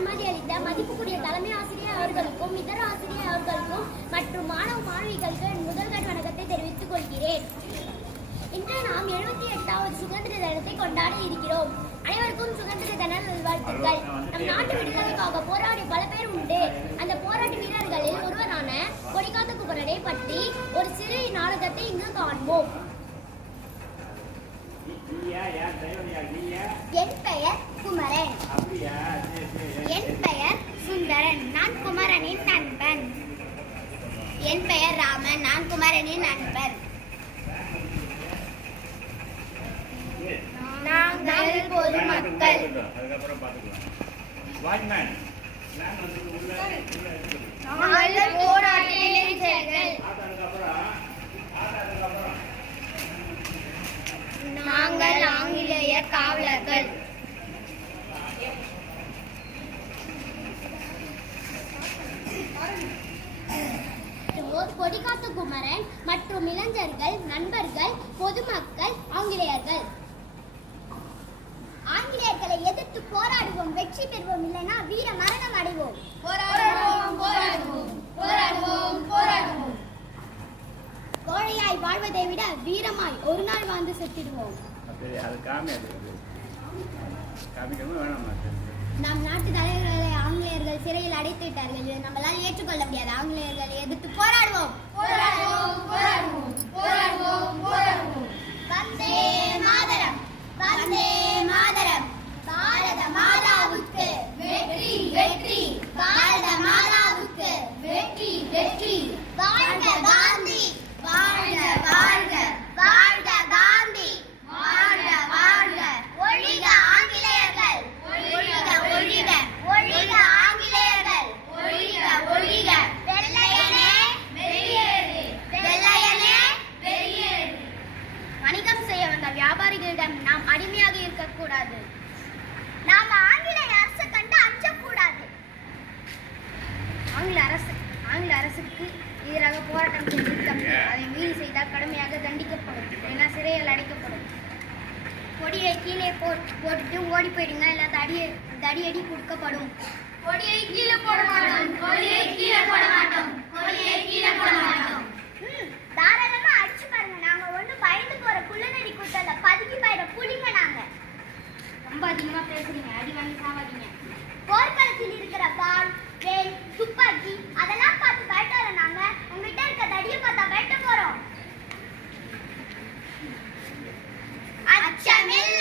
அனுமதி அளித்த மதிப்புக்குரிய தலைமை ஆசிரியர் அவர்களுக்கும் இதர ஆசிரியர் அவர்களுக்கும் மற்றும் மாணவ மாணவிகளுக்கு முதல்கண் வணக்கத்தை தெரிவித்துக் கொள்கிறேன். இன்று நாம் 78வது சுதந்திர தினத்தை கொண்டாட இருக்கிறோம். அனைவருக்கும் சுதந்திர தின நல்வாழ்த்துக்கள். நம் நாட்டு விடுதலைக்காக போராடிய பல பேர் உண்டு. அந்த போராட்ட வீரர்களில் ஒருவரான கொடிக்காத்த குமரனை பற்றி ஒரு சிறு நாடகத்தை இங்கு காண்போம். என் பெயர் குமரன். என் பெயர் சுந்தரன். நான் குமரனின் நண்பன். என் பெயர் ராமன். நான் குமரனின் நண்பன். நாங்கள் பொதுமக்கள். நாங்கள் போராட்ட இளைஞர்கள். நாங்கள் ஆங்கிலேய காவலர்கள். கொடிக்காத்த குமரன் மற்றும் இளைஞர்கள், நண்பர்கள், பொதுமக்கள், ஆங்கிலேயர்கள். ஆங்கிலேயர்களை எதிர்த்து போராடுவோம், வெற்றி பெறுவோம், இல்லைனா வீர மரணம் அடைவோம். கோழையாய் வாழ்வதை விட வீரமாய் ஒரு நாள் வாழ்ந்து செத்திடுவோம். நம் நாட்டு தலைவர்களை ஆங்கிலேயர்கள் சிறையில் அடைத்து விட்டார்கள். இதை நம்மளால் ஏற்றுக்கொள்ள முடியாது. ஆங்கிலேயர்களை எதிர்த்து போராடுவோம். வந்தே மாதரம், வந்தே மாதரம். பாரத மாதாவுக்கு வெற்றி, வெற்றி. பாரத மாதாவுக்கு வெற்றி, வெற்றி. வாழ்க காந்தி, வாழ்க வாழ்க. வாழ்க காந்தி, வாழ்க வாழ்க. ஒழிக ஆங்கிலேயர்கள், ஒழிக ஒழிக. ஒழிக ஆங்கிலேயர்கள், ஒழிக ஒழிக. வெள்ளையனே வெளியேறு, வெள்ளையனே வெளியேறு. வணிகம் செய்ய வந்த வியாபாரிகளிடம் நாம் அடிமையாக இருக்கக்கூடாது. நாம் ஆங்கிலேய அரசு கண்டு அஞ்சக்கூடாது. ஆங்கில அரசுக்கு எதிராக போராட்டம் செய்து அதை மீறி செய்தால் கடுமையாக தண்டிக்கப்படும், ஏன்னா சிறையில் அடைக்கப்படும். கொடியை கீழே போட்டுட்டு ஓடி போயிடுங்க, இல்லை தடியடி கொடுக்கப்படும். கொடியை கீழே போட மாட்டோம், கொடியை கீழே போட மாட்டோம், கொடியை கீழே போட மாட்டோம். தாராளமா அடிச்சு பாருங்க. நாங்க ஒன்றும் பயந்து போற குள்ளநடி கூட்டல, பதுக்கி போயிட புடிங்க. நாங்க ரொம்ப அதிகமா பேசுறீங்க, அடி வாங்கி சாவாதீங்க. போர்க்களத்தில் இருக்கிற வாள், வேல், துப்பாக்கி அதெல்லாம் பார்த்து பயட்டால நாங்க உங்ககிட்ட இருக்க தடியை பார்த்தா பயட்ட போறோம். அச்சமில்லை.